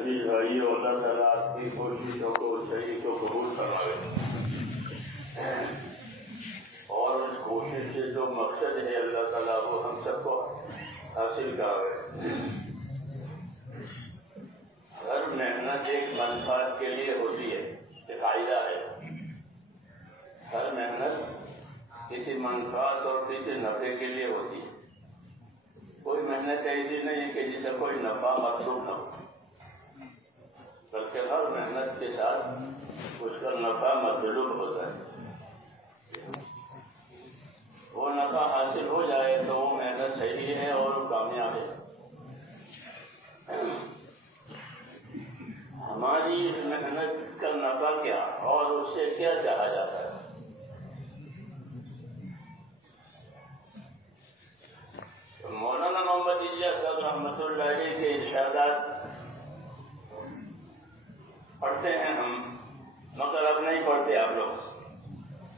عزیز بھائیو، اللہ تعالیٰ آپ کی کوششوں کو صحیح کو قبول فرمائے اور اس کوشش سے جو مقصد ہے اللہ تعالیٰ وہ ہم سب کو حاصل کرے۔ ہر محنت ایک منفعت کے لیے ہوتی ہے، یہ قاعدہ ہے۔ ہر محنت کسی منفعت اور کسی نفع کے لیے ہوتی ہے۔ کوئی محنت ایسی نہیں کہ جس سے کوئی نفع مطلوب نہ ہو، بلکہ ہر محنت کے ساتھ اس کا نفع مطلوب ہوتا ہے۔ وہ نفع حاصل ہو جائے تو وہ محنت صحیح ہے اور کامیاب ہے۔ ہماری اس محنت کا نفع کیا اور اس سے کیا چاہا جاتا ہے؟ مولانا محمد الیاس صاحب رحمۃ اللہ علیہ کے ارشادات پڑھتے ہیں ہم، مگر اب نہیں پڑھتے آپ لوگ۔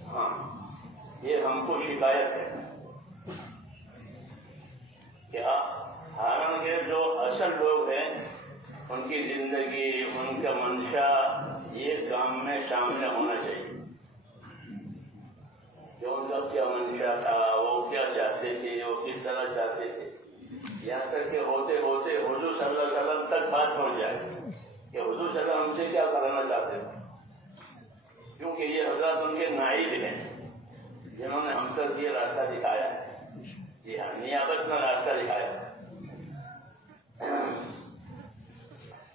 ہاں، یہ ہم کو شکایت ہے کہ حالانکہ جو اصل لوگ ہیں ان کی زندگی، ان کا منشا یہ کام میں شامل ہونا چاہیے کہ ان کا کیا منشا تھا، وہ کیا چاہتے تھے، وہ کس طرح چاہتے تھے، یہاں تک کہ ہوتے ہوتے حضور صلی اللہ علیہ وسلم تک بات پہنچ جائے کہ حضور صلی اللہ علیہ وسلم ہم سے کیا کرانا چاہتے تھے، کیونکہ یہ حضرات ان کے نائب ہیں جنہوں نے ہم تک یہ راستہ دکھایا ہے، جی ہاں، نیابت میں راستہ دکھایا۔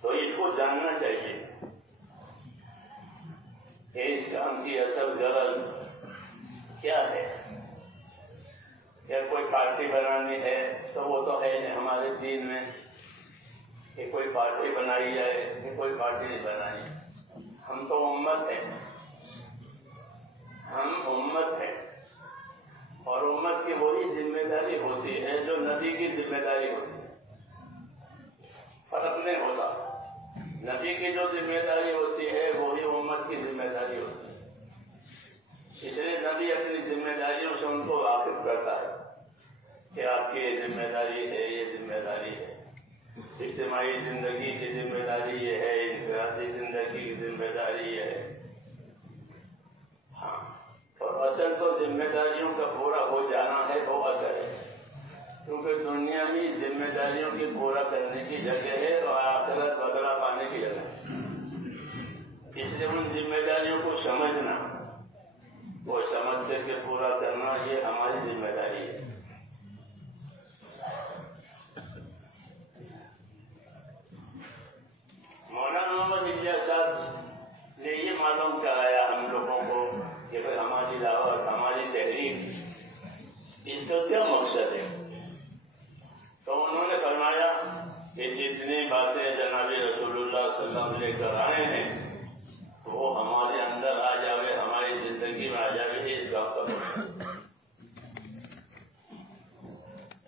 تو اس کو جاننا چاہیے کہ اس کام کی اصل غرض کیا ہے۔ یا کوئی پارٹی بنانی ہے تو وہ تو ہے نہیں ہمارے دین میں کہ کوئی پارٹی بنائی جائے، کہ کوئی پارٹی نہیں بنانی۔ ہم تو امت ہیں، ہم امت ہیں، اور امت کی وہی ذمہ داری ہوتی ہے جو نبی کی ذمہ داری ہوتی ہے، فرق نہیں ہوتا۔ نبی کی جو ذمہ داری ہوتی ہے وہی امت کی ذمہ داری ہوتی ہے، اس لیے نبی اپنی ذمہ داریوں سے ان کو واقف کرتا ہے کہ آپ کی یہ ذمہ داری ہے، یہ ذمہ داری ہے، اجتماعی زندگی کی ذمہ داری یہ ہے، انفرادی زندگی کی ذمہ داری یہ ہے۔ ہاں، اور اصل تو ذمہ داریوں کا پورا ہو جانا ہے وہ اصل ہے، کیونکہ دنیا میں ذمہ داریوں کی پورا کرنے کی جگہ ہے تو آخرت بدلہ پانے کی جگہ ہے۔ اس لیے ان ذمہ داریوں کو سمجھنا، وہ سمجھ کر کے پورا کرنا، یہ ہماری ذمہ داری ہے۔ مولانا محمد الیاس صاحب نے یہ معلوم کرایا ہم لوگوں کو کہ بھائی ہماری دعوت، ہماری تحریک، اس کا کیا مقصد ہے؟ تو انہوں نے فرمایا کہ جتنی باتیں جناب رسول اللہ صلی اللہ علیہ وسلم لے کر آئے ہیں وہ ہمارے اندر آ جاوے، ہماری زندگی میں آ جاوے، اس کا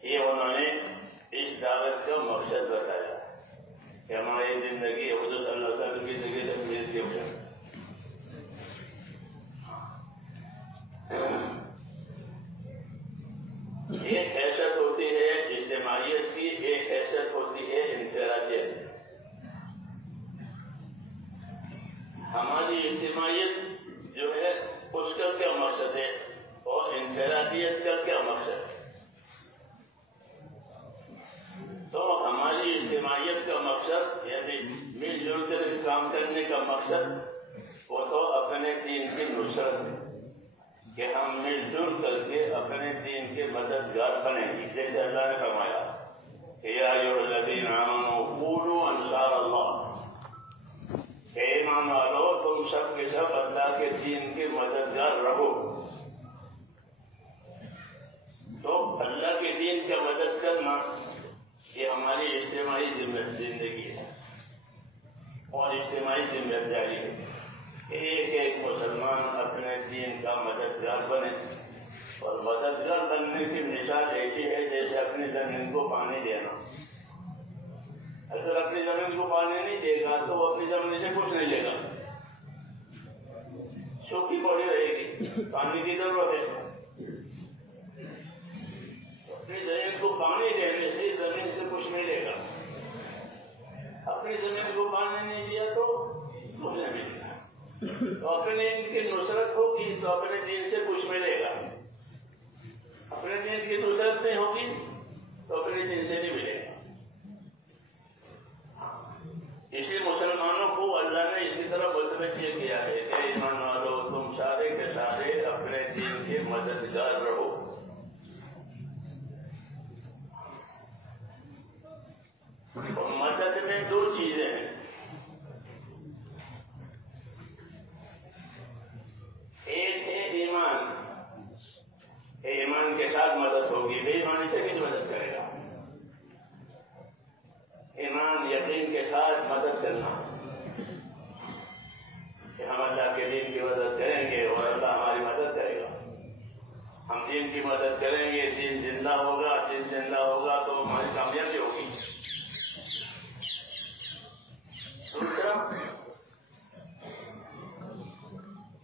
یہ انہوں نے اس دعوت کا مقصد بتایا کہ ہماری زندگی حضور صلی اللہ علیہ وسلم کی زندگی سے مل کے ہو۔ ایک حیثیت ہوتی ہے اجتماعیت کی، ایک حیثیت ہوتی ہے انفرادیت۔ ہماری اجتماعیت جو ہے اس کا کیا مقصد ہے اور انفرادیت کا کیا مقصد ہے؟ تو ہماری اجتماعیت کا مقصد یعنی مل جل کر کام کرنے کا مقصد وہ تو اپنے دین کی نصرت ہے کہ ہم مل جل کر کے اپنے دین کے مددگار بنیں گے، جیسے اللہ نے فرمایا کہ یا ایھا الذین آمنوا کونوا انصار اللہ، کہ ایمان والو تم سب کے سب اللہ کے دین کے مددگار رہو۔ تو اللہ کے دین کا مدد کرنا یہ ہماری اجتماعی زندگی ہے اور اجتماعی ذمہ داری ہے۔ ایک ایک مسلمان اپنے دین کا مددگار بنے، اور مددگار بننے کی مثال ایسی ہے جیسے اپنی زمین کو پانی دینا۔ اگر اپنی زمین کو پانی نہیں دے گا تو وہ اپنی زمین سے کچھ نہیں لے گا، سوکھی پڑی رہے گی، پانی کی ضرورت ہے۔ اپنی زمین کو پانی دینے سے زمین سے کچھ نہیں لے گا، اپنی زمین کو پانے نہیں دیا تو مجھے ملنا. تو اپنے دین کی نصرت ہوگی تو اپنے دین سے کچھ ملے گا. اپنے دین کی نصرت نہیں ہوگی تو اپنے دین سے نہیں ملے گا. اسی مسلمانوں کو اللہ نے اسی طرح متوجہ کیا ہے کہ ایمان والو تم سارے کے سارے اپنے دین کے مددگار رہو. مدد میں دو چیزیں ہیں. ایک ہے ایمان. ایمان کے ساتھ مدد ہوگی. بے ایمانی سے کس مدد کرے گا؟ ایمان یقین کے ساتھ مدد کرنا کہ ہم اللہ کے دین کی مدد کریں گے اور اللہ ہماری مدد کرے گا. ہم دین کی مدد کریں گے, دین زندہ ہوگا. دین زندہ ہوگا تو ہماری کامیابی ہوگی. دوسرا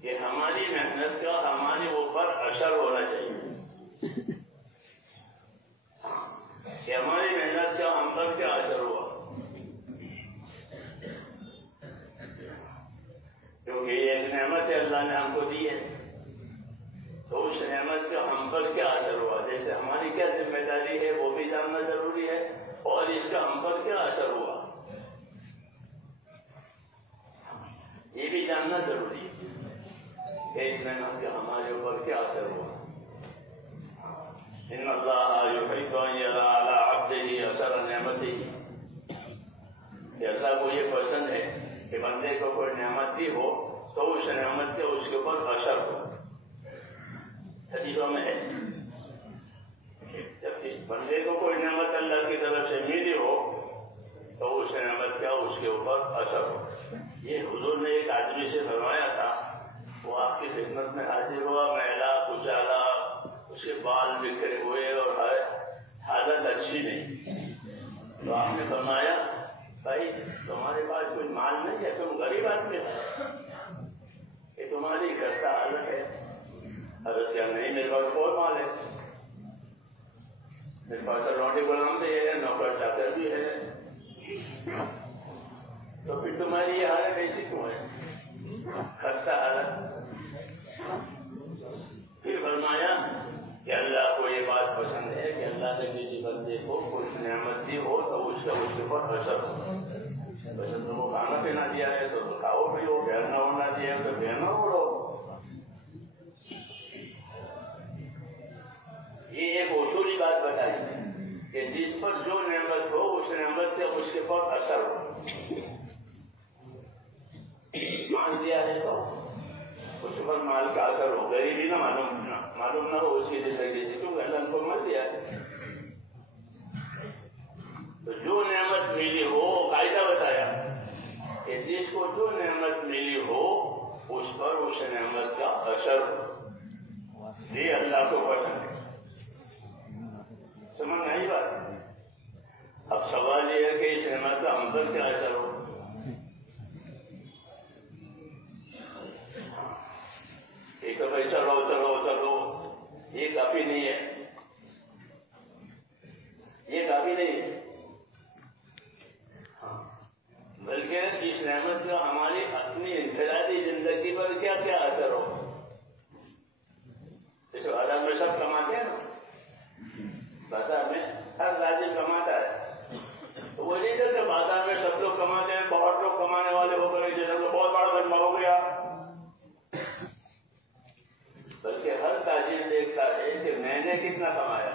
کہ ہماری محنت کا ہمارے اوپر اثر ہونا چاہیے کہ ہماری محنت کا ہم پر کیا اثر ہوا. کیونکہ یہ ایک نعمت ہے اللہ نے ہم کو دی ہے, تو اس نعمت کا ہم پر کیا اثر ہوا. جیسے ہماری کیا ذمہ داری ہے وہ بھی جاننا ضروری ہے, اور اس کا ہم پر کیا اثر ہوا یہ بھی جاننا ضروری ہے کہ اس نعمت کا ہمارے اوپر کیا اثر ہوا. ان اللہ یحب ان یرى علی عبدہ اثر نعمتہ, کہ اللہ کو یہ پسند ہے کہ بندے کو کوئی نعمت دی ہو تو اس نعمت کے اس کے اوپر اثر ہو. حدیثوں میں ہے جب بندے کو کوئی نعمت اللہ کی طرف سے ملی ہو تو اس نعمت کا اس کے اوپر اثر ہو. یہ حضور نے ایک آدمی سے فرمایا تھا, وہ آپ کی خدمت میں حاضر ہوا, میلا کچالا, اس کے بال بکھرے ہوئے اور حالت اچھی نہیں. تو آپ نے فرمایا بھائی تمہارے پاس کوئی مال نہیں ہے, تم غریب آدمی ہو, یہ تمہاری خستہ حالت ہے. حضرت کیا نہیں, میرے پاس بہت مال ہے, میرے پاس روٹی غلام بھی ہے, نوکر چاکر بھی ہے, تو پھر تمہاری یہ حالت ایسی کیوں ہے, خستہ حالت. پھر فرمایا کہ اللہ کو یہ بات پسند ہے کہ اللہ نے کسی بندے کو کوئی نعمت دی ہو تو اس کا اس کے اوپر اثر ہو. ویسے تم کو کھانا پینا دیا ہے تو کھاؤ پیو, پہننا ہونا دیا ہے تو پہنو اڑو. یہ ایک اصولی بات بتائی کہ جس پر جو نعمت ہو اس نعمت سے اس کے اوپر اثر ہو. مان دیا ہے تو اس پر مال کا اثر ہو, غریبی نہ معلوم نہ ہو اس کی زندگی سے, کیونکہ اللہ کو مل دیا ہے. تو جو نعمت ملی ہو, قاعدہ بتایا کہ جس کو جو نعمت ملی ہو اس پر اس نعمت کا اثر ہو. یہ اللہ کو پسند ہے. سمجھ نہیں بات. اب سوال یہ ہے کہ اس نعمت کا ہم پر کیا اثر ہو. ایک تو بھائی چلو چلو چلو, یہ کافی نہیں ہے, یہ کافی نہیں ہے. بلکہ اس نعمت کا ہماری اپنی انفرادی زندگی پر کیا کیا اثر ہو. جیسے بازار میں سب کماتے ہیں نا, بازار میں ہر راجی کماتا ہے, تو وہ نہیں کہ بازار میں سب لوگ کماتے ہیں, بہت لوگ کمانے والے ہو کر جیسے بہت بڑا مجمع ہو گیا. بلکہ ہر تاجر دیکھتا ہے کہ میں نے کتنا کمایا.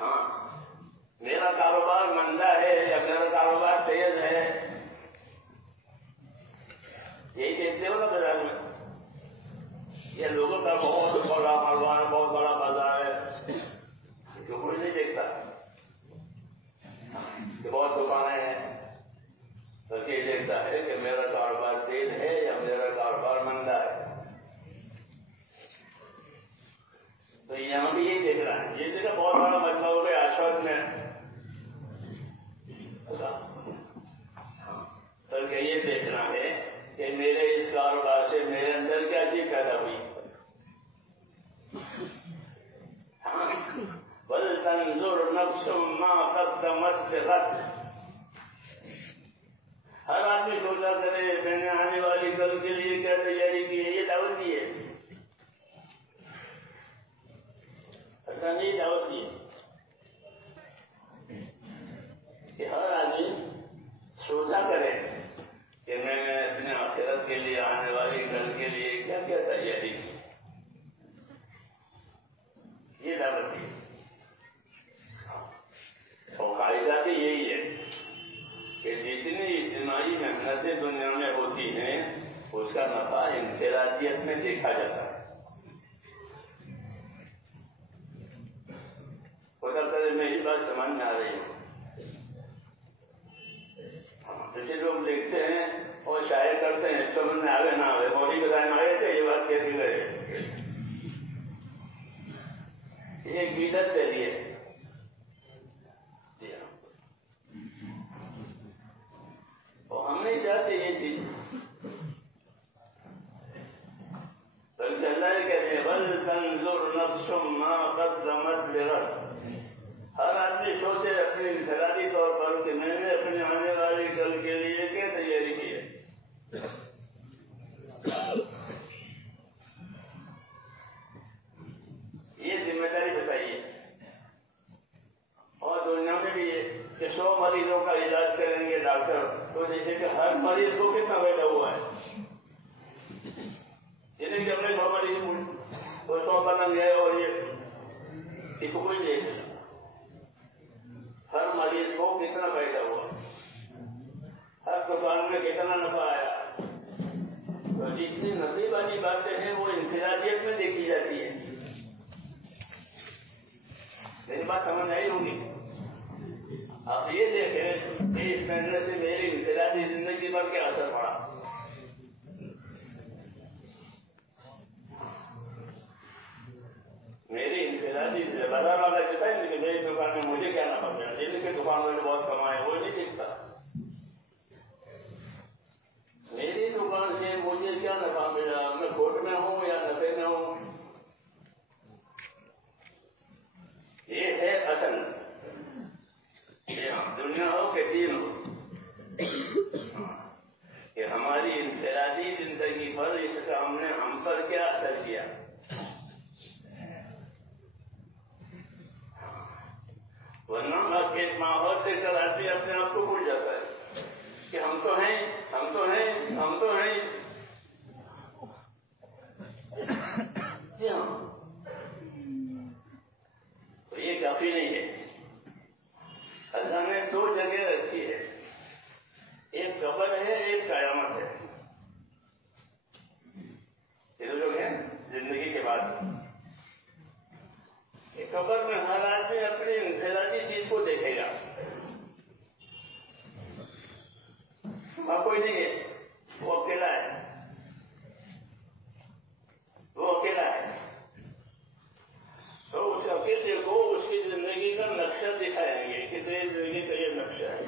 ہاں, میرا کاروبار مندہ ہے یا میرا کاروبار تیز ہے, یہی دیکھتے ہو نا بازار میں. یہ لوگوں کا بہت بڑا کاروبار, بہت بڑا بازار ہے, جو کوئی نہیں دیکھتا کہ بہت دکانیں ہیں, بلکہ یہ دیکھتا ہے کہ میرا کاروبار تیز ہے یا میرا کاروبار مندہ ہے. تو یہاں بھی یہی دیکھ رہا ہے. یہ دیکھا بہت بڑا مجمع ہو گیا آشوت میں, بلکہ یہ دیکھنا ہے کہ میرے اس کاروبار سے میرے اندر کیا چیز پیدا ہوئی. بل تنظر نفس ما قدمت لغد, آدمی سوچا کرے میں نے آنے والی کل کے لیے کیا تیاری کی ہے، یہ دعوت دی ہے، ایسا نہیں دعوت دی کہ ہر آدمی سوچا کرے کہ میں نے اپنے آخرت کے لیے آنے والی کل کے لیے کیا کیا تیاری کی، یہ دعوت دی۔ اور قاعدہ بھی یہی ہے کہ جتنی اجتماعی محنتیں دنیا میں ہوتی ہیں اس کا نفع انفرادیت میں دیکھا جاتا ہے۔ میری بات سمجھ میں آ رہی ہے؟ جیسے لوگ دیکھتے ہیں اور شاعر کرتے ہیں، سمجھ میں آگے نہ آئے، موری بتائے آئے تھے یہ بات کیسی گئے، یہ بدعت کے لیے اور ہم نہیں چاہتے یہ چیز، بلکہ اللہ نے کہتے ہیں بل تنظر نفس ما قدمت لغد، ہر آدمی سوچے اپنی انفرادی طور پر کہ میں نے اپنے آنے والی کل کے لیے کیا تیاری کی ہے۔ یہ ذمہ داری بتائیے۔ اور دنیا میں بھی یہ کہ 100 مریضوں کا علاج کریں گے ڈاکٹر، تو جیسے کہ ہر مریض کو کتنا بیٹھا ہوا ہے، جنہیں کہ اپنے 100 مریض تو 100 پلنگ ہے اور یہ کوئی نہیں، ہر مریض کو کتنا بیٹھا ہوا، ہر دکان میں کتنا نفع آیا، تو جتنی نصیب والی باتیں ہیں وہ انفرادیت میں دیکھی جاتی ہے۔ میری بات سمجھ آئی ہوگی؟ آپ یہ دیکھیں کہ اس محنت سے میری انفرادی زندگی پر کیا اثر پڑا۔ میری انفرادی بازار والا کہتا ہے کہ میری دکان میں مجھے کیا نفع ملا، جن کے دکان میں بہت کمائے وہ نہیں دیکھتا، میری دکان سے مجھے کیا نفع ملا، میں کھوٹ میں ہوں یا نفے میں ہوں، یہ ہے اصل۔ دنیا ہو کہ دین ہو، کہ ہماری انفرادی زندگی پر اس کا ہم پر کیا اثر کیا۔ ورنہ آپ کے ماحول سے کر آدمی اپنے آپ کو بھول جاتا ہے کہ ہم تو ہیں، ہم تو ہیں، ہم تو ہیں۔ تو یہ کافی نہیں ہے۔ اللہ نے 2 جگہ رکھی ہے، ایک قبر ہے ایک قیامت ہے، یہ لوگ ہیں زندگی کے بعد۔ قبر میں ہر آدمی اپنی انفرادی چیز کو دیکھے گا، وہاں کوئی نہیں ہے، وہ اکیلا ہے، وہ اکیلا ہے، تو اس اکیلے کو اس کی زندگی کا نقشہ دکھائیں گے کہ تیری زندگی کا یہ نقشہ ہے۔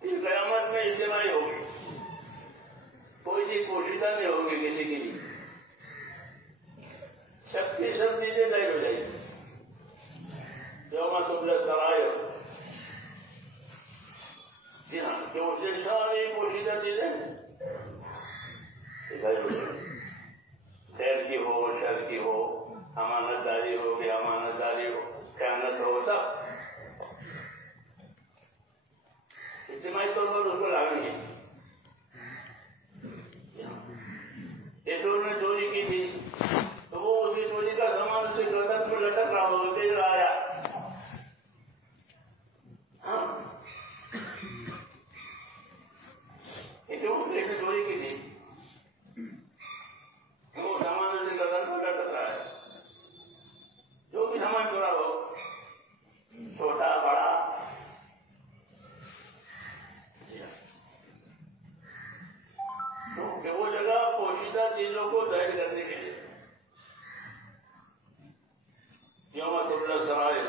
اس قیامت میں اجتماعی ہوگی، کوئی چیز پوشیدہ نہیں ہوگی کسی کے لیے، سب کی سب چیزیں ظاہر ہو جائیں گی۔ یوم تبلی السرائر، جی ہاں، کہ اس سے ساری پوشیدہ چیزیں ظاہر ہو جائیں گی، خیر کی ہو شر کی ہو، امانت داری ہو کہ امانت داری ہو، خیانت ہو، سب اجتماعی طور پر اس کو لائیں گے۔ نے چوری کی تھی تو وہ اسی چوری کا سامان اسے گردن پر لٹک رہا ہوگا، دیکھ رہا آیا، ہاں چوری کی تھی وہ سامان اسے گردن پر لٹک رہا ہے، جو بھی سامان چورا ہو، چھوٹا بڑا، کہ وہ جگہ پوشیدہ چیزوں کو ظاہر کرنے کے لیے یوم تبلی السرائر،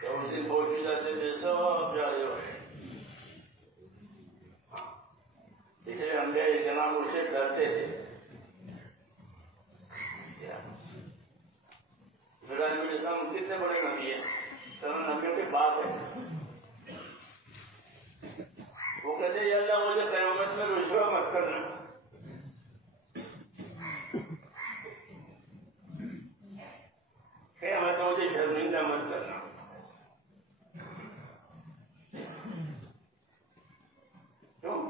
تو اس دن پوشیدہ چیزیں سب جاری ہو۔ اسے ہم جناب اس سے ڈرتے تھے، اسلام کتنے بڑے نبی ہیں، نبیوں کے باپ ہے. وہ کہتے ہیں اللہ مجھے قیامت میں رسوا مت کرنا. قیامت میں مجھے شرمندہ مت کرنا.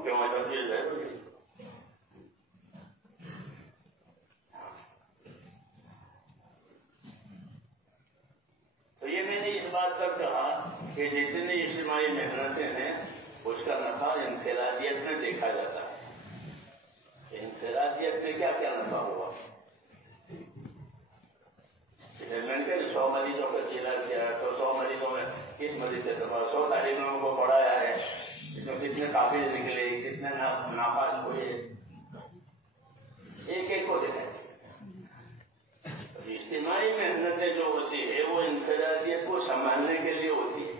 کیوں ایسا چیز ہے؟ تو یہ میں نے اس بات پر کہا کہ جتنی اجتماعی محنتیں ہیں اس کا نفع انفرادیت میں دیکھا جاتا ہے. انفرادیت میں کیا کیا نفع ہوا؟ میں نے 100 مریضوں کا چیلا کیا تو 100 مریضوں میں کس مریض کے دفعہ 100 طالبوں کو پڑھایا ہے، کتنے قابل نکلے، کتنے ناپاس ہوئے، ایک ایک کو دیکھیں. اجتماعی محنتیں جو ہوتی ہے وہ انفرادیت کو سنبھالنے کے لیے ہوتی ہے.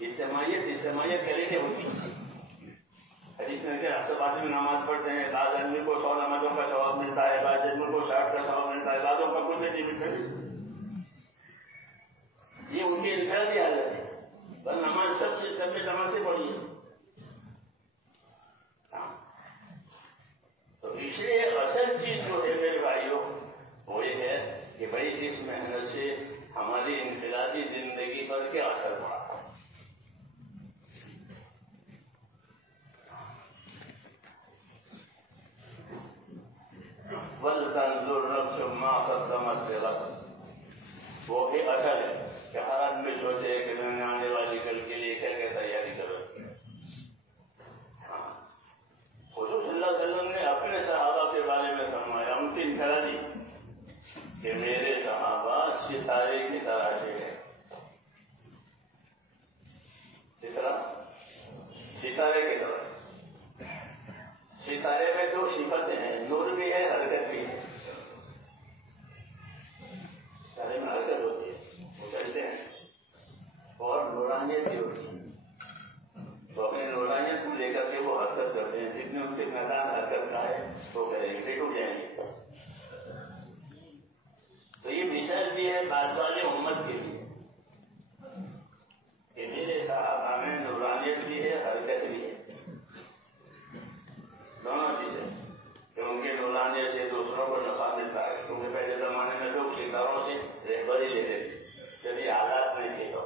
اجتماعیت کے لیے ہوتی ہے. حدیث میں کہ ہفتے بعد میں نماز پڑھتے ہیں، بعض آدمی کو 100 نمازوں کا ثواب ملتا ہے، بعض آدمی کو 60 کا ثواب ملتا ہے، بعضوں کا کچھ نہیں ملتا. یہ ان کی انفرادی حالت ہے. بس نماز سب میں نماز سے پڑھی ہے. تو اس لیے اصل چیز جو ہے میرے بھائیوں وہ یہ ہے کہ بھائی اس محنت سے ہماری انفرادی زندگی پر کیا اثر پڑا. وَلْتَنْظُرْ نَفْسٌ مَا قَدَّمَتْ لِغَدٍ. وہ بھی اصل ہے کہ ہر آدمی سوچے کہ میں نے آنے والی کل کے لیے کیا کیا تیاری کروں. حضور صلی اللہ علیہ وسلم نے اپنے صحابہ کے بارے میں فرمایا ان کی انفرادی کہ میرے صحابہ ستارے کی طرح سے ہے. ستارے کی طرح. ستارے میں دو صفتیں ہیں، نور بھی ہے، حرکت بھی ہے. ستارے میں حرکت ہوتی ہے، وہ چلتے ہیں، اور نورانیت بھی ہوتی ہے. تو اپنے نورانیت کو لے کر کے وہ حرکت کرتے ہیں. جتنے ان کے میدان حرکت کا ہے وہ کریں گے، ٹوٹ جائیں گے. تو یہ مثال بھی ہے بعد والے امت کے لیے کہ میرے صحابہ میں نورانیت بھی ہے، حرکت بھی ہے، دونوں چیزیں. کہ ان کے نورانیت سے دوسروں کو نفع ملتا ہے. کیونکہ پہلے زمانے میں لوگ ستاروں سے رہبری لیتے تھے جب یہ حالات نہیں تھے. تو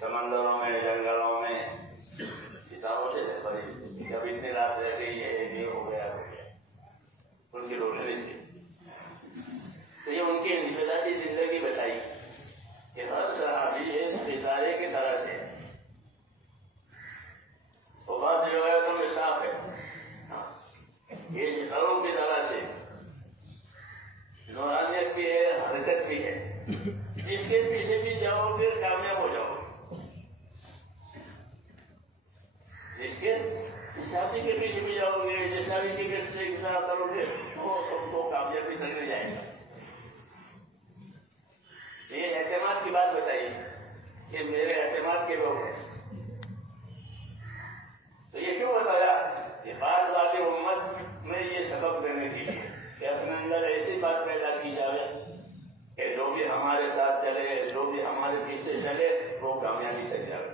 سمندروں میں، جنگلوں میں ستاروں سے رہبری لیتے تھے. جب اتنی رات رہ گئی ہے، یہ ہو گیا ان کی روشنی تھی. تو یہ ان کی انفرادی زندگی بتائی کہ ہر صحابی ایک ستارے کی طرح سے. وہ بات روایتوں میں صاف ہے یہ ستاروں کی طرح سے نورانیت بھی ہے، حرکت بھی ہے. جس کے پیچھے بھی جاؤ گے کامیاب ہو جاؤ. جس کے شادی کے پیچھے بھی جاؤ گے، جس شادی کے پیچھے کرو گے وہ تم کو کامیابی تک مل جائے گا. یہ اعتماد کی بات بتائیے کہ میرے اعتماد کے لوگ ہیں. تو یہ کیوں بتایا؟ یہ بعد والی امت میں یہ سبق دینے کے لیے کہ اپنے اندر ایسی بات پیدا کی جائے کہ جو بھی ہمارے ساتھ چلے، جو بھی ہمارے پیچھے چلے وہ کامیابی تک جائے.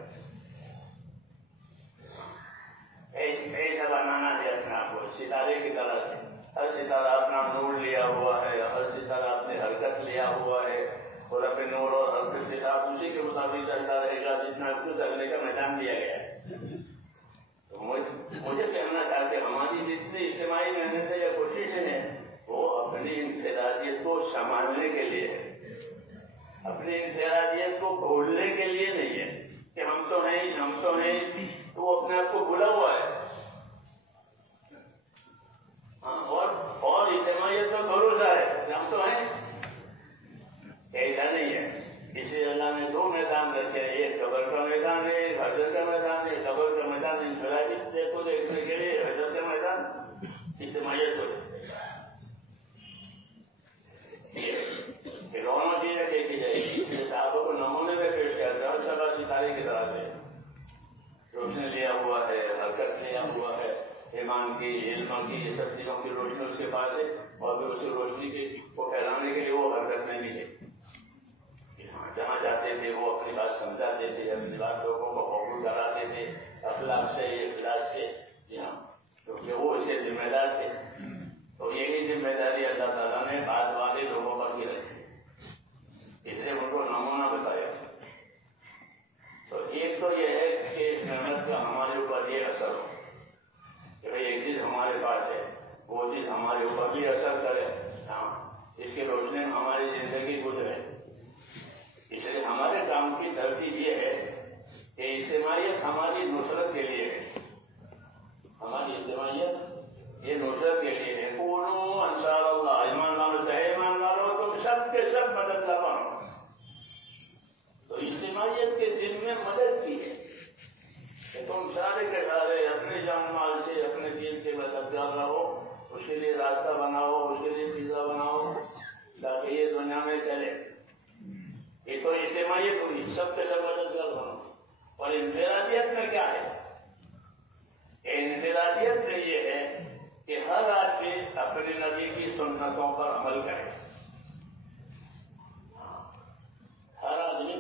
ایسا بنانا ہے اپنے آپ کو ستارے کی طرح سے. ہر ستارہ اپنا نور لیا ہوا ہے، ہر ستارہ اپنی حرکت لیا ہوا ہے، اور اپنے نور اور حرکت کے ساتھ اسی کے مطابق چلتا رہے گا جتنا اس کو چلنے کا میدان دیا گیا ہے. تو مجھے کہنا چاہتے ہماری جتنی اجتماعی محنتیں یا کوششیں ہیں وہ اپنی انفرادیت کو سنبھالنے کے لیے ہے، اپنی انفرادیت کو کھولنے کے لیے نہیں ہے کہ ہم تو ہیں تو وہ اپنے آپ کو بھولا ہوا ہے. اور اجتماعیت کا بھروسہ ہے کہ ہم تو ہیں. ایسا نہیں ہے. اسی اللہ نے دو میدان رکھے ہیں، ایک قبر کا میدان ہے، ایک حضرت کا میدان ہے. قبر کا میدان انفرادیت کو دیکھنے کے لیے، حضرت کا میدان اجتماعیت کو دونوں چیزیں دیکھی جائے گی. صحابہ کو نمونے میں پیش کیا جائے. ہر جگہ ستارے کی طرح سے روشنی لیا ہوا ہے، حرکت لیا ہوا ہے، ایمان کی، علم کی، یہ سب چیزوں کی روشنی اس کے پاس ہے. اور پھر اس روشنی کو پھیلانے کے لیے وہ حرکت میں بھی ہے. جہاں جاتے تھے وہ سب مدد لگاؤ. تو اجتماعیت کے دن میں مدد کی ہے کہ تم سارے کے سارے اپنے جان مال سے اپنے دین کے مددگار رہو, اس کے لیے راستہ بناؤ, اس کے لیے چیزیں بناؤ تاکہ یہ دنیا میں چلے. یہ تو اجتماعیت ہوئی, سب کے سب مددگار بنو. اور انفرادیت میں کیا ہے؟ انفرادیت میں یہ ہے کہ ہر آدمی اپنے نبی کی سنتوں پر عمل کرے. ہر آدمی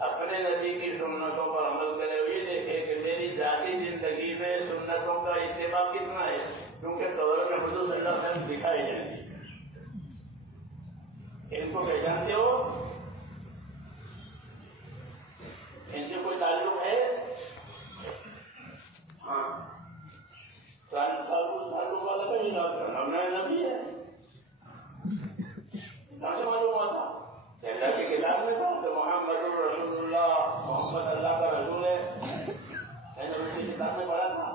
اپنے نبی کی سنتوں پر عمل کرے. یہ دیکھے کہ میری ذاتی زندگی میں سنتوں کا اتباع کتنا ہے, کیونکہ دور میں حضور صلی اللہ علیہ وسلم دکھائے جائیں گے. ان کو پہچانتے ہو؟ ان سے کوئی تعلق ہے؟ ہاں, تعلق والا کا ہی بات کرنا نیا نبی ہے. کہاں سے معلوم ہوا تھا؟ اللہ کی کتاب میں تھا تو محمد رسول اللہ, محمد اللہ کا رسول ہے, میں نے اس کی کتاب میں پڑھا تھا.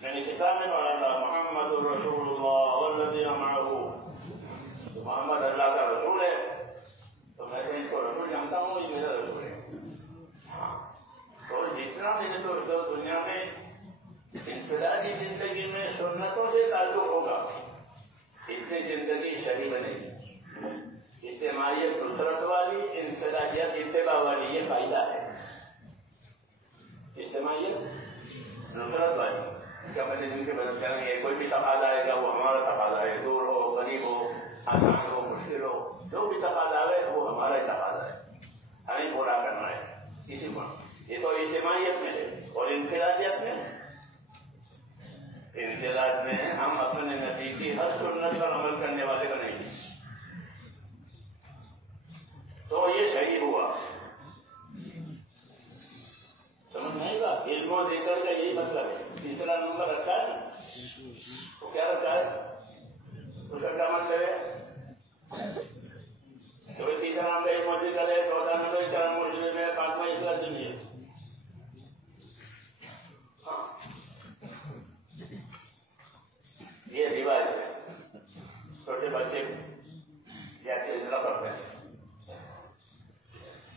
میں نے کتاب میں پڑھا تھا محمد رسول اللہ والذین معہ, تو محمد اللہ کا رسول ہے, تو میں نے اس کو رسول جانتا ہوں, یہ میرا رسول ہے. ہاں, تو جتنا میرے تو دنیا میں انفرادی زندگی میں سنتوں سے تعلق ہوگا, اتنی زندگی شریف نہیں. اجتماعیت نصرت والی, انفرادیت اتباع والی, یہ فائدہ ہے. اجتماعیت نصرت والی کیا مطلب جن کی مدد کریں گے, کوئی بھی تقاضا آئے گا وہ ہمارا تقاضا ہے, دور ہو قریب ہو آسان ہو مشکل ہو, جو بھی تقاضا ہے وہ ہمارا ہی تقاضا ہے, ہمیں پورا کرنا ہے کسی کو. یہ تو اجتماعیت میں ہے. اور انفرادیت میں, انفراد میں ہم اپنے نبی کی ہر سنت پر عمل کرنے والے کا نہیں. تو یہ صحیح ہوا. سمجھ میں آئے گا؟ علم و ذکر کا یہی مطلب ہے. تیسرا نمبر رکھا ہے نا, تو کیا رکھا ہے, اس کا کیا مطلب ہے؟ تو تیسرا نمبر علم و ذکر ہے, چوتھا نمبر کرم مسلم ہے, پانچواں اخلاص نہیں ہے. ہاں, یہ رواج ہے. چھوٹے بچے جیسے اجرا کرتے ہیں,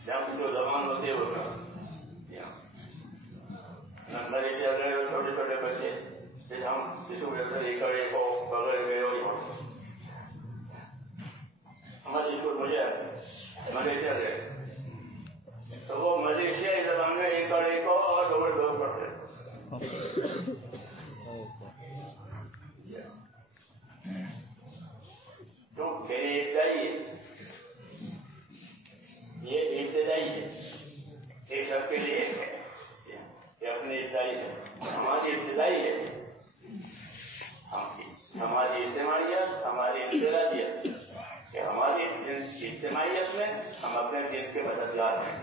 جب جو زبان ہوتی ہے وہ نمبر ایک اگر چھوٹے چھوٹے بچے جیسے ہم کسی وجہ ایک ہو بغیر گئے ہو, ہمارے اسکول مجھے ملیشیا گئے تو وہ ملیشیا کی زبان میں ایک ہو اور ڈبل ڈور پڑھتے. تو میری ابتدائی ہے, یہ ابتدائی ہے, ایک سب کے لیے ایک ہے, یہ اپنی ابتدائی ہے, ہماری ابتدائی ہے. ہماری اجتماعیت, ہماری انفرادیت, کہ ہماری اجتماعیت میں ہم اپنے دین کے مددگار ہیں.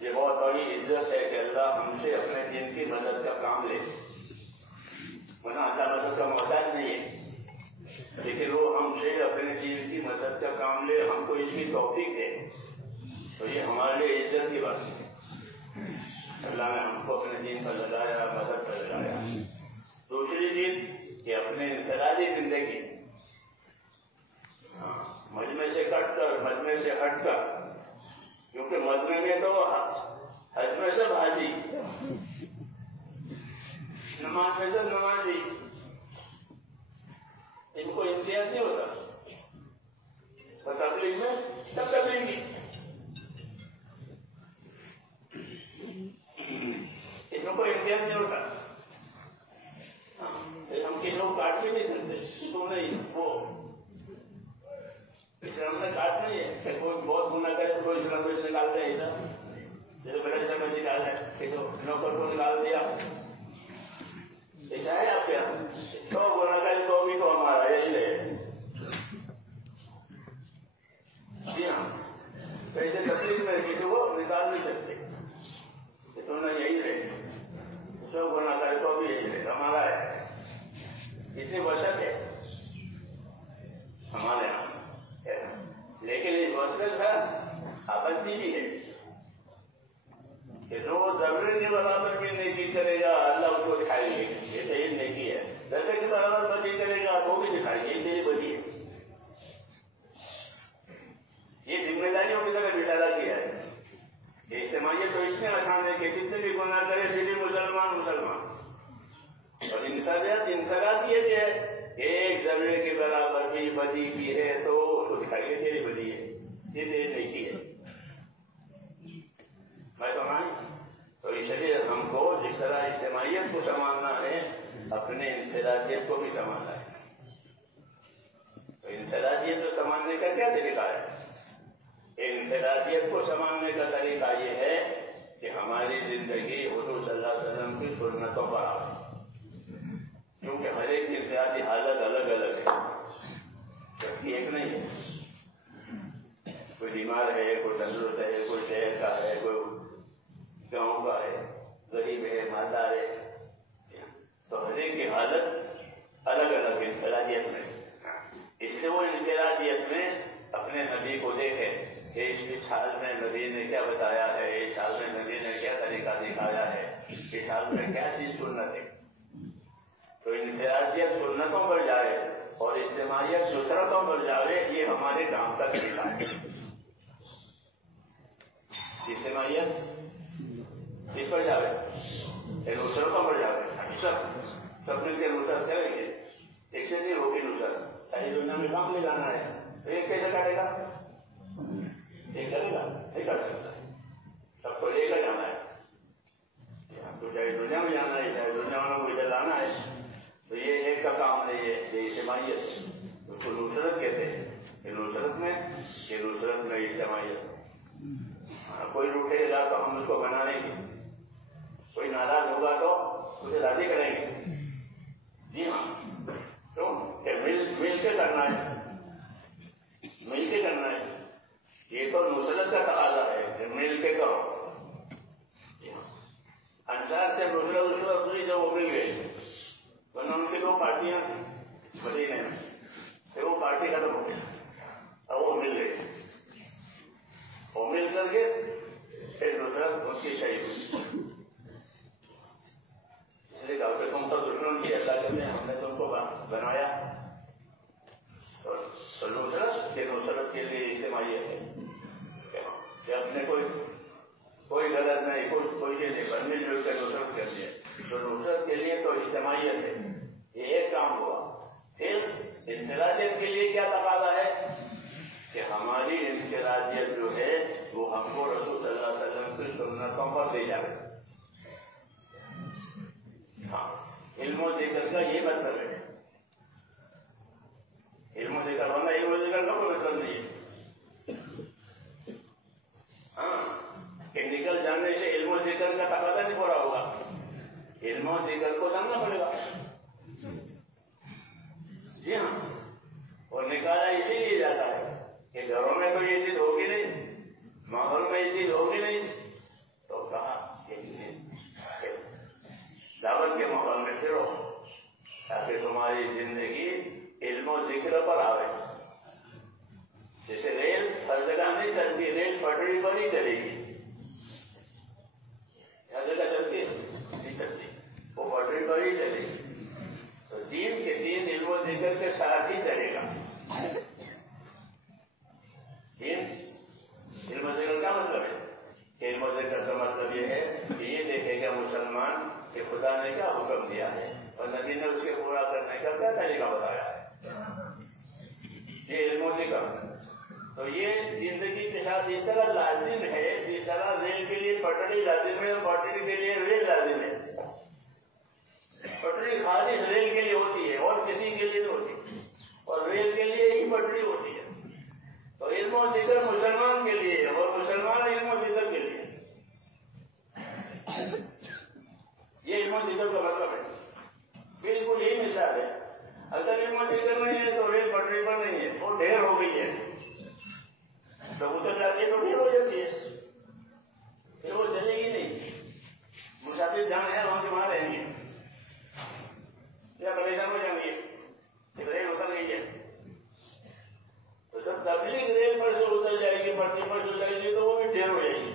یہ بہت بڑی عزت ہے کہ اللہ ہم سے اپنے دین کی مدد کا کام لے. ورنہ اللہ مدد کا محتاج نہیں ہے, لیکن وہ ہم سے اپنے دین کی مدد کا کام لے, ہم کو اس کی توفیق دے, تو یہ ہمارے لیے عزت کی بات ہے. اللہ نے ہم کو اپنے دین پر لگایا, مدد پر لگایا. دوسری چیز کہ اپنے انفرادی زندگی مجمع سے کٹ کر, مجمع سے ہٹ کر, کیونکہ مجمع میں تو حج میں سب حاجی, نماز میں سب نمازی, ان کو امتیاز نہیں ہوتا. اور تبلیغ میں سب تبلیغی, ان کو امتیاز نہیں ہوتا. ہم کسی کو کاٹ بھی نہیں سکتے, تو نہیں وہ اسلام میں کاٹ نہیں ہے کہ کوئی بہت گناہ کرے تو کوئی اسلام میں نکالتے ہیں. جیسے بڑے سمے نکال ہے کہ تو نوکر کو نکال دیا, ایسا ہے آپ کے یہاں؟ تو گناہ کرے تو بھی تو ہمارا یہی ہے. جی ہاں, ایسے تکلیف میں کسی کو نکال نہیں سکتے کہ تم نے یہی رہے, جو گناہ کرے تو بھی یہی رہے, ہمارا ہے. اتنی وسعت ہے ہمارے یہاں, لیکن اس وسعت کا آپتی بھی ہے کہ جو ضروری برابر بھی نیکی کرے گا اللہ اس کو دکھائے گی. یہ صحیح نیکی ہے. درجے کے برابر بدی کرے گا وہ بھی دکھائیے میری بدی ہے. یہ ذمہ داریوں کی طرح بٹھالا کیا ہے. اجتماعیت تو اس میں آسان ہے کہ جتنے بھی گناہ کرے پھر مسلمان مسلمان. اور انفرادیت یہ ہے کہ ایک ذرے کے برابر بھی بدی کی ہے تو دکھائیے تیری بدی ہے یہ نہیں کی ہے. میں تو اس لیے ہم کو جس طرح اجتماعیت کو سنبھالنا ہے اپنے انفرادیت کو بھی سنبھالنا ہے. تو انفرادیت کو سنبھالنے کا کیا طریقہ ہے؟ انفرادیت کو سنبھالنے کا طریقہ یہ ہے کہ ہماری زندگی حضور صلی اللہ علیہ وسلم کی سنتوں پر آئے. کیونکہ ہر ایک کی انفرادی حالت الگ الگ ہے, جبکہ ایک نہیں ہے. کوئی بیمار ہے, کوئی تندرست ہے, کوئی شہر کا ہے, کوئی گاؤں کا ہے, غریب ہے, مالدار ہے. تو ہر ایک کی حالت الگ الگ انفرادیت میں. اس لیے وہ انفرادیت میں اپنے نبی کو دیکھے کہ اس حال میں نبی نے کیا بتایا ہے, اس حال میں نبی نے کیا طریقہ دکھایا ہے, اس حال میں کیا چیز سنت ہے. تو انفرادیت سنتوں پر جائے اور اجتماعیت فطرتوں پر جائے, یہ ہمارے کام کا طریقہ ہے. اجتماعیت کس پر جائے, نصرتوں پر جائے. سب مل کے نصرت کریں گے, ایک سے نہیں ہوگی نصرت. ساری دنیا میں کام لے جانا ہے تو ایک کیسے کرے گا, ایک کرے گا نہیں کر سکتا. سب کو لے کر جانا ہے. تو چاہے دنیا میں جانا ہے چاہے دنیا والوں کو ادھر لانا ہے تو یہ ایک کا کام ہے. یہ اجتماعیت اس کو نصرت کہتے ہیں. یہ نصرت میں اجتماعیت. کوئی روٹے گا تو ہم اس کو بنا لیں گے, کوئی ناراض ہوگا تو اسے راضی کریں گے. جی ہاں, تو مل کے کرنا ہے, مل کے کرنا ہے. یہ تو نصرت کا تقاضا ہے کہ مل کے کرو. انصار سے نصرت ہوئی جب وہ مل گئے ورنہ ان کی دو پارٹیاں مدینے میں, پھر وہ پارٹی ختم ہو گئی اور وہ مل گئے. وہ مل کر کے پھر نصرت اس کی شہید ہوئی. اس لیے کہا کہ تم تو دشمن کی اللہ کے ہم نے تم کو بنایا. تو نصرت کے لیے اجتماعیت ہے کہ اپنے کوئی غلط نہیں, کوئی چیز نہیں, پر مل جل کر نصرت کر دیا. تو نصرت کے لیے تو اجتماعیت ہے, یہ ایک کام ہوا. پھر انفرادیت کے لیے کیا تقاضا ہے کہ ہماری انفرادیت جو ہے وہ ہم کو رسول صلی اللہ علیہ وسلم کی سنتوں پر لے جائے. ہاں, علم و ذکر کا یہ مطلب ہے. علم و ذکر ہونا, علم و ذکر کا کوئی مطلب نہیں ہے. ہاں, کہ نکل جانے سے علم و ذکر کا تقاضا نہیں پورا ہوگا. علم و ذکر کو جاننا پڑے گا. جی ہاں, اور نکالا اسی لیے جاتا ہے کہ گھروں میں تو یہ چیز ہوگی نہیں, ماحول میں یہ چیز ہوگی نہیں, تو کہا دعوت کے ماحول میں پھرو تاکہ تمہاری زندگی علم و ذکر پر آئے. جیسے ریل ہر جگہ نہیں چلتی, ریل پٹری پر ہی چلے گی. ہر جگہ چلتی ہے نہیں چلتی, وہ پٹری پر ہی چلے گی. تو دین کے دین علم و ذکر کے ساتھ ہی چلے گا. علم و ذکر کا مطلب ہے کہ علم و ذکر کا مطلب یہ ہے کہ یہ دیکھے گا مسلمان کہ خدا نے کیا حکم دیا ہے اور نبی نے اس کے پورا کرنے کا کیا طریقہ بتایا ہے. یہ علم و ذکر. تو یہ زندگی کے ساتھ اس طرح لازم ہے جس طرح ریل کے لیے پٹری لازم ہے اور پٹری کے لیے ریل لازم ہے. پٹری خالص ریل کے لیے ہوتی ہے اور کسی کے لیے نہیں ہوتی, اور ریل کے لیے ہی پٹری ہوتی ہے. تو علم و ذکر مسلمان کے لیے اور مسلمان علم و ذکر کے لیے. یہ علم و ذکر کا مطلب ہے. بالکل یہی مثال ہے. اگر علم و ذکر نہیں ہے تو ریل پٹری پر نہیں ہے, وہ ڈھیر ہو گئی ہے. تو اتر جاتی ہے تو ڈھیر ہو جاتی ہے, پھر وہ چلے گی نہیں. مسافر جانے ہیں وہاں سے وہاں رہیں گے یا بلیدہ میں جائیں گے, ریل اتر گئی ہے. تو جب تبلیغ ریل پر سے اتر جائے گی, پٹری پر سے جائے گی تو وہ بھی ڈھیر ہو جائے گی.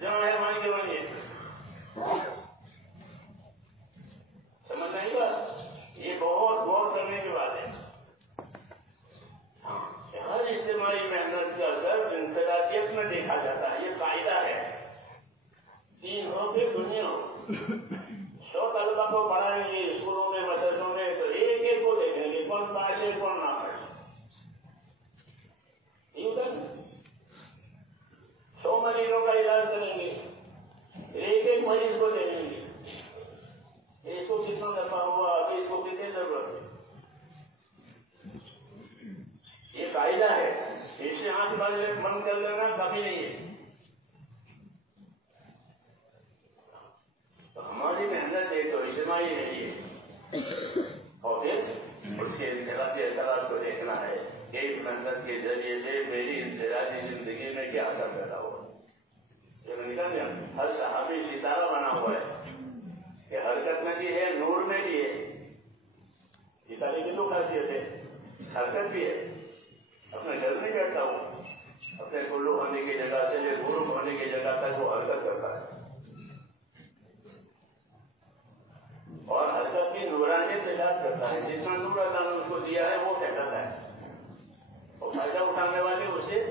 جہاں ہے وہاں کے وہیں ہے. سمجھ نہیں گا. من کر لینا کافی نہیں ہے. تو ہماری محنت ہے تو اجتماعی نہیں ہے. اور پھر اس کے انفرادی اثرات کو دیکھنا ہے کہ اس محنت کے ذریعے سے میری انفرادی زندگی میں کیا اثر پیدا ہوا. ہر صحابی ستارہ بنا ہوا ہے کہ حرکت میں بھی ہے, نور میں بھی ہے. ستارے کی تو خاصیت ہے, حرکت بھی ہے. اپنے گھر میں بیٹھتا ہوں, اپنے کلو ہونے کی جگہ سے لے غروب ہونے کی جگہ تک وہ حرکت کرتا ہے. اور حرکت بھی نورانیت سے یاد کرتا ہے. جتنا نور اللہ نے اس کو دیا ہے وہ پھیلاتا ہے. اور فائدہ اٹھانے والے اسے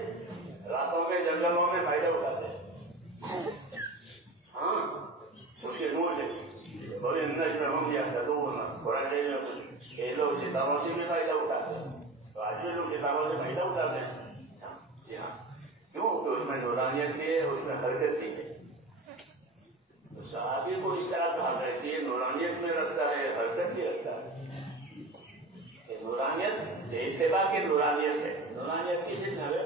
راتوں میں جنگلوں میں فائدہ اٹھاتے ہیں. ہاں, اس کے نور سے بڑے نجم ہم یا قرآن میں کچھ یہ لوگ ستاروں سے بھی فائدہ اٹھاتے ہیں. تو آج بھی لوگ ستاروں سے فائدہ اٹھاتے ہیں. جی ہاں, کیوں کہ اس میں نورانیت بھی ہے, اس میں حرکت بھی ہے. تو صحابی کو اس طرح کہا رہتی ہے, نورانیت میں رکھتا ہے, حرکت بھی رکھتا ہے. نورانیت اتباع کی نورانیت ہے. نورانیت کی چیز ہے,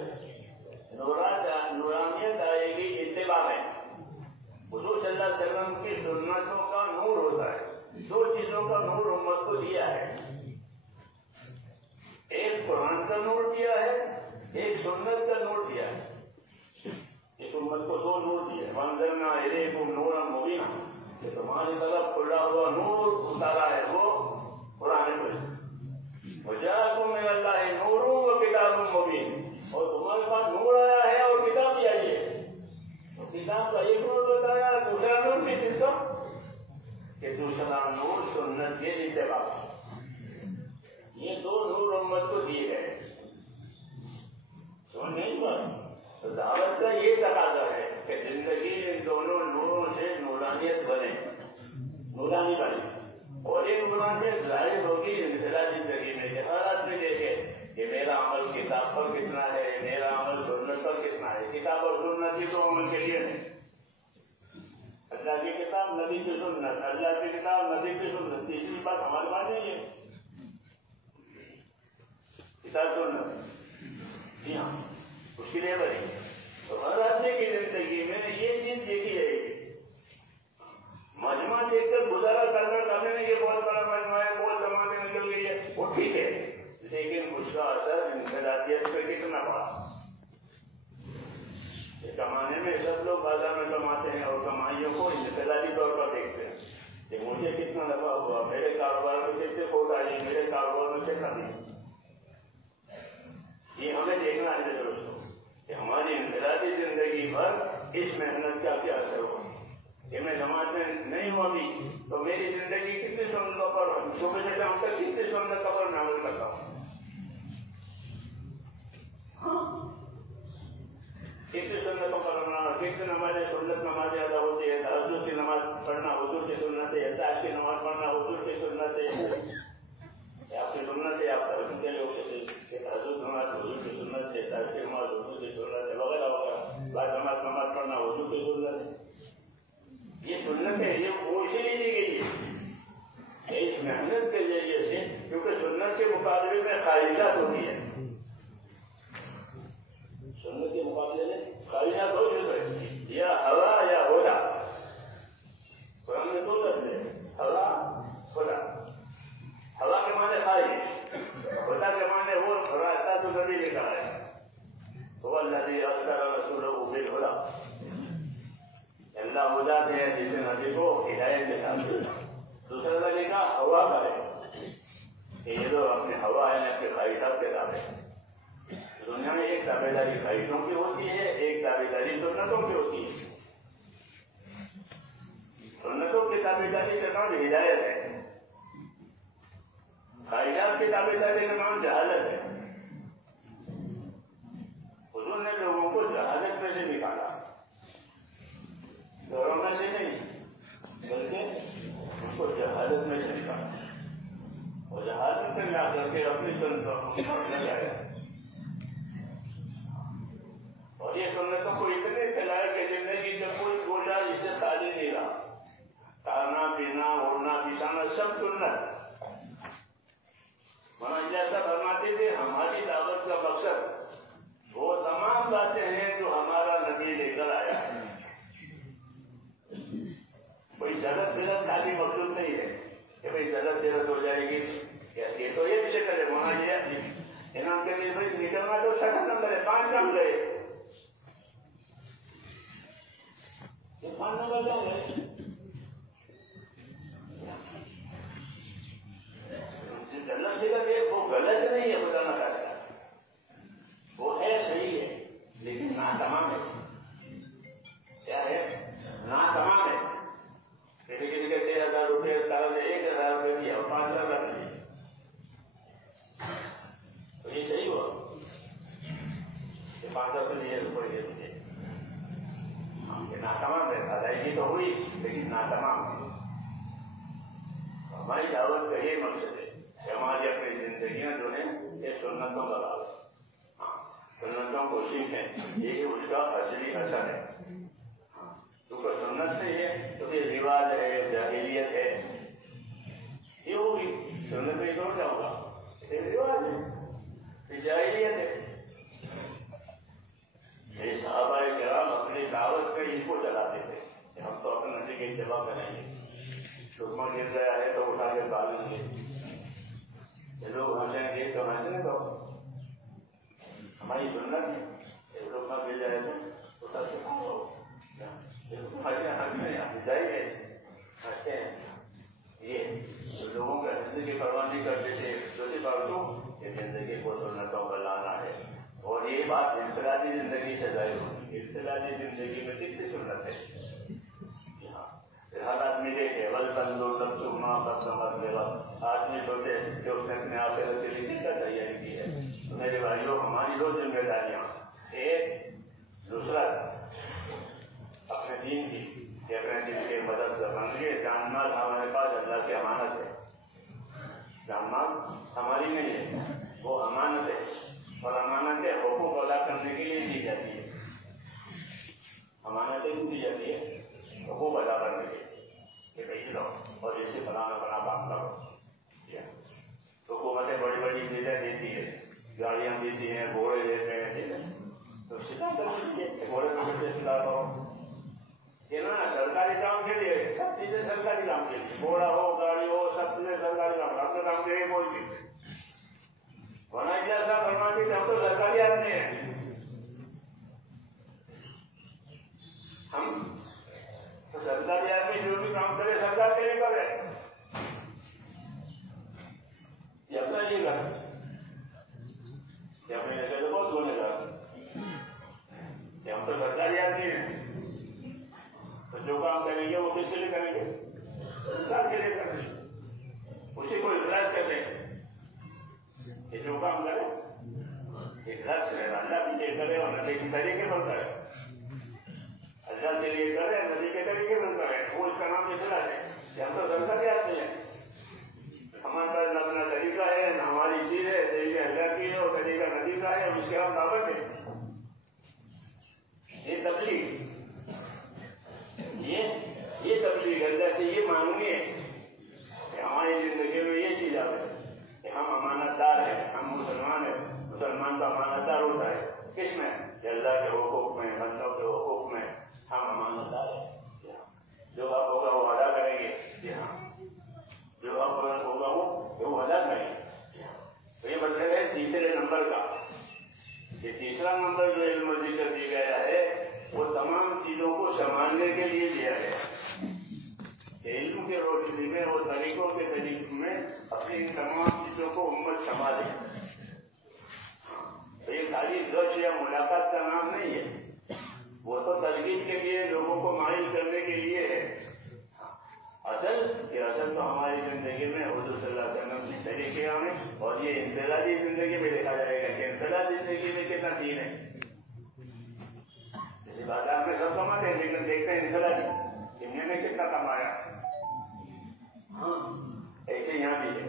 نورانیت آئے گی اتباع میں. حضور صلی اللہ علیہ وسلم کی سنتوں کا نور ہوتا ہے. دو چیزوں کا نور امت کو دیا ہے, ایک قرآن کا نور دیا ہے, ایک سنت کا نور دیا ہے. اس امت کو دو نور دیے. وانزلنا الیکم نورا مبینا, کہ تمہاری طرف کھلا ہوا نور اتارا ہے, وہ قرآن مجید. وجاءکم من اللہ نور و کتاب مبین, اور تمہارے پاس نور آیا ہے اور کتاب بھی آئی ہے. کتاب کا ایک نور بتایا, دوسرا نور بھی کس کا, کہ دوسرا نور سنت کے اتباع. یہ دو نور امت کو دیے گئے. سمجھ نہیں پڑا. تو دعوت کا یہ تقاضا ہے کہ زندگی ان دونوں نوروں سے نورانیت بنے, نورانی بنے. اور ایک نورانیت ظاہر ہوگی انفرادی زندگی میں, کہ ہر آدمی دیکھے کہ میرا عمل کتاب پر کتنا ہے, میرا عمل سنت پر کتنا ہے. کتاب اور سنت ہی تو عمل کے لیے نہیں. اللہ کی کتاب, نبی کی سنت, اللہ کی کتاب, نبی کی سنت. تیسری بات ہمارے پاس نہیں ہے. کتاب سنت, جی ہاں, اس کے لیے بنی. تو ہر آدمی کی زندگی میں یہ چیز دیکھی جائے گی. مجمع دیکھ کر گزارا کرنا کرنے میں یہ بہت بڑا مجمع ہے, بہت زمانے میں نکل گئی ہے, وہ ٹھیک ہے, لیکن اس کا اثر انفرادیت پہ کتنا پڑا. کمانے میں سب لوگ بازار میں کماتے ہیں اور کمائیوں کو انفرادی طور پر دیکھتے ہیں کہ مجھے کتنا نفع ہوا, میرے کاروبار میں کتنے فوٹ آئی, میرے کاروبار میں کتنا نہیں. یہ ہمیں دیکھنا ہے دوستوں کہ ہماری انفرادی زندگی پر اس محنت کا کیا اثر ہوا. کہ میں جماعت میں نہیں ہوا بھی تو میری زندگی کتنی سنتوں پر, صبح سے شام تک کتنی سنتوں پر میں عمل کرتا ہوں. کتنی سنتوں پر کتنی نمازیں, سنت نمازیں ادا ہوتی ہے. تہجد کی نماز پڑھنا حضور کی سنت ہے, تاج کی نماز پڑھنا حضور کی سنت ہے. آپ کی سنت ہے, آپ تہجد کے لوگ تہجد نماز حضور کی سنت ہے, تاج کی نماز حضور کی سنت ہے, وغیرہ وغیرہ. بعد نماز پڑھنا حضور کی سنت ہے. یہ سنت ہے, یہ وہ اسی لیے دی گئی ہے اس محنت کے ذریعے سے, کیونکہ سنت کے مقابلے میں خواہشات ہوتی ہے. سنت کے مقابلے میں خواہشات ہو جاتی ہے, یا ہوا یا ہودا. قرآن میں دو لفظ ہے, ہوا ہودا. ہوا کے معنی خواہش, ہودا کے معنی وہ راستہ تو نبی نے کہا ہے. وہ الذی ارسل رسولہ بالہدی, اللہ ہدا ہے جسے نبی کو ہدایت دکھا. دوسرا نبی کا ہوا کا ہے کہ یہ تو اپنے ہوا ہے, اپنے خواہشات کے تابع. دنیا میں ایک تابع داری خواہشوں کی ہوتی ہے, ایک تابع داری سنتوں کی ہوتی ہے. سنتوں کی تابع داری کا نام ہدایت ہے, خواہشات کی تابع داری کا نام جہالت ہے. حضور نے لوگوں کو جہالت میں سے نکالا, کورونا سے نہیں بلکہ اس کو جہالت میں سے نکالا, اور جہالت میں لا کر کے اپنی سنتوں کو لگایا. اور یہ سنتوں کو اتنے پھیلائے کہ زندگی کا کوئی گوشہ اس سے خالی نہیں رہا. کھانا پینا اڑنا بچھانا سب سنت. مولانا جیسا فرماتے تھے ہماری دعوت کا مقصد وہ تمام حقیقت ہے وہ غلط نہیں ہے، خدا نہ کرتا وہ ہے صحیح ہے لیکن ناتمام ہے. کیا ہے؟ ناتمام ہے. کسی کسی کے 6,000 روپئے 1,000 روپئے دیا اور 5,000 رکھ لیے تو یہ صحیح ہوا کہ 5,000 سے لیے روپئے دے دیے. ناتمام ہے. ادائیگی تو ہوئی لیکن ناتمام ہے. ہماری دعوت کا یہ مقصد ہے کہ ہماری اپنی زندگیاں جو ہیں یہ سنتوں کا دعوت. سنتوں کو سیکھیں، یہ اس کا اصلی اثر ہے. کیونکہ سنت سے ہے تو یہ رواج ہے، جاہلیت ہے، یہ ہوگی. سنت میں کون جاؤں گا؟ یہ رواج ہے، یہ جاہلیت ہے. یہ صحابہ کرام اپنی دعوت میں اس کو چلاتے تھے کہ ہم تو اپنے نبی کی اتباع کریں گے. لقمہ گر گیا ہے تو اٹھا کے ڈالیں گے. یہ لوگ ہنسیں گے تو ہنسنے دو، ہماری سنت ہے. لقمہ گر جائے تو اٹھا کے کھاؤ. جائیے ہنستے ہیں. یہ لوگوں کا زندگی پرواہ نہیں کرتے تھے جو کہ زندگی کو سنتوں پر لانا ہے. اور یہ بات انفرادی زندگی سے ظاہر ہوتی ہے. انفرادی زندگی میں کتنی سنت ہے. ہر آدمی دیکھے آدمی سوچے کہ اس نے اپنے آپ کے لیے کیا تیاری کی ہے. میرے بھائیوں، ہماری دو ذمہ داریاں، ایک دوسرا اپنے دین کی کہ اپنے دین کی مدد بن گئے. جان مال ہمارے پاس اللہ کی امانت ہے. جان مال ہماری نہیں ہے، وہ امانت ہے. اور امانتیں حقوق ادا کرنے کے لیے دی جاتی ہے. امانتیں دی جاتی ہے حقوق ادا کرنے کے لیے کہ بھائی لو اور اس سے فلانا بڑا کام کرو. حکومتیں بڑی بڑی چیزیں دیتی ہے، گاڑیاں دیتی ہیں، گھوڑے دیتے ہیں، تو سکھا کر دیجیے گھوڑے کو کیسے سکھا دو. یہ نا سرکاری کام کے لیے سب چیزیں سرکاری کام کے لیے، گھوڑا ہو گاڑی ہو سب چیزیں سرکاری کام. اپنے کام کے لیے کوئی بھی ہونا چاہتا فرماتی کہ ہم تو سرکاری آدمی ہیں. ہم تو سرکاری آدمی جو بھی کام کرے سرکار کے لیے کرے. یہ اپنا لیے کرے. یہ اپنے جگہ تو بہت ہونے لگا کہ ہم تو سرکاری آدمی ہیں تو جو کام کریں گے وہ کس کے لیے کریں گے؟ سرکار کے لیے کریں گے. اسی کو اخلاص کہتے ہیں کہ جو کام کرے اخلاص سے اللہ کے لیے کرے اور نبی کے طریقے پر کرے. اللہ کے لیے کرے نبی کے طریقے پر کرے. وہ اس کا نام اخلاص ہے. ہم تو سرکاری آدمی ہیں، ہمارے پاس اپنا طریقہ ہے، ہماری چیز ہے، طریقہ اللہ کی ہے اور طریقہ نبی کا ہے، اس کے ہم دعوت ہیں. یہ تبلیغ اللہ سے یہ مانگنی ہے کہ ہماری زندگی میں یہ چیز آئے کہ ہم امانت دار ہیں. ہم مسلمان ہیں. مسلمان کا امانت دار ہوتا ہے کس میں؟ اللہ کے حقوق میں، بندوں کے حقوق میں ہم امانت دار ہیں. جو حق ہوگا وہ ادا کریں گے. جو حق ہوگا وہ ادا کریں گے. تو یہ مطلب ہے تیسرے نمبر کا. یہ تیسرا نمبر جو علم ذکر دیا گیا ہے وہ تمام چیزوں کو سنبھالنے کے لیے دیا گیا ہے. علم کے روشنی میں اور طریقوں کے طریقے میں اپنی ان تمام چیزوں کو امت سنبھالے. یہ خالی درس یا ملاقات کا نام نہیں ہے، وہ تو ترغیب کے لیے، لوگوں کو مائل کرنے کے لیے ہے. اصل تو ہماری زندگی میں حضور صلی اللہ علیہ وسلم کی طریقے آئیں اور یہ انفرادی زندگی میں دیکھا جائے گا کہ انفرادی زندگی میں کتنا دین ہے. جیسے بازار میں سب کماتے ہیں لیکن دیکھتے ہیں انفرادی دنیا میں کتنا کمایا. ہاں ایسے یہاں بھی ہے.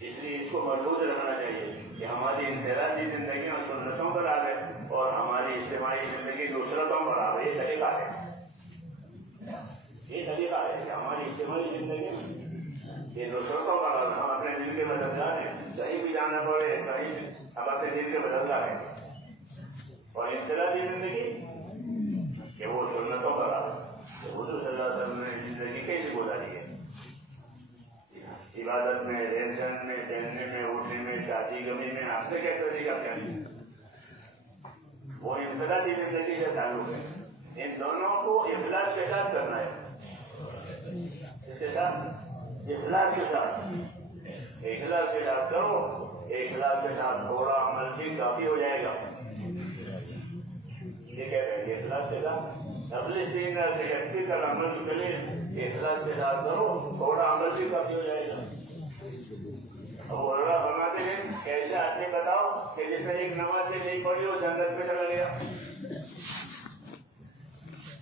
اس لیے اس کو محفوظ رکھنا چاہیے کہ ہماری انفرادی زندگی اور سنتوں پر آ گئے اور ہماری اجتماعی زندگی نصرتوں پر آ گئی. یہ طریقہ ہے، یہ طریقہ ہے کہ ہماری اجتماعی زندگی یہ نصرتوں کا. ہم اپنے دل کے بدلدار ہیں، کہیں بھی جانا پڑے کہیں ہم اپنے دل کے بدلدار ہیں. اور انفرادی زندگی کہ وہ سنتوں پر آ گئی. حضور صلی اللہ علیہ وسلم نے زندگی کیسے گزاری ہے؟ عبادت میں، رہن سہن میں، پہننے میں، اٹھنے میں، شادی غمی میں آپ سے کیا طریقہ کیا ہے؟ وہ انفرادی زندگی سے تعلق ہے. ان دونوں کو اخلاص کے ساتھ کرنا ہے. اس کے ساتھ اخلاص کے ساتھ کرو تھوڑا عمل بھی کافی ہو جائے گا. یہ کہہ رہے ہیں اخلاص کے ساتھ اپنے دین شکتی کا عمل کرے, اخلاص کے ساتھ کرو, تھوڑا عمل بھی کافی ہو جائے گا. اب اللہ فرماتے ہیں کیسے آدمی بتاؤ کہ جس نے ایک نماز سے نہیں پڑھی وہ جنت میں چلا گیا.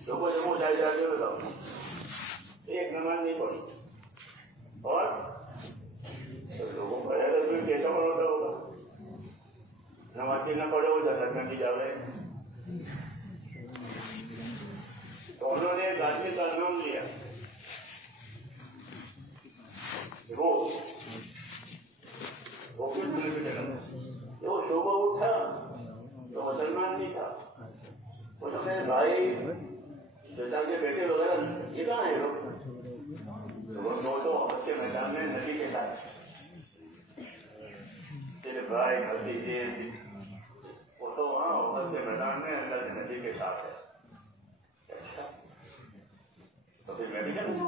لوگوں سے منہ جائے جاتے ہوئے بتاؤ ایک نماز نہیں پڑھی اور لوگوں کو کیسا بناتا ہوگا. نماز نہ پڑھے وہ جنت میں بھی جا رہے ہیں. تو انہوں نے ایک آدمی کا نام لیا وہ کس دن پہ چلا. وہ شعبہ اٹھا تو مسلمان نہیں تھا. وہ تو میرے بھائی بیٹا کے بیٹے وغیرہ یہ کہاں ہے لوگ. وہ دو کے میدان میں ندی کے ساتھ تیرے بھائی بھتیجے وہ تو وہاں کے میدان میں اللہ کی ندی کے ساتھ ہے. اچھا تو پھر میں بھی جانتا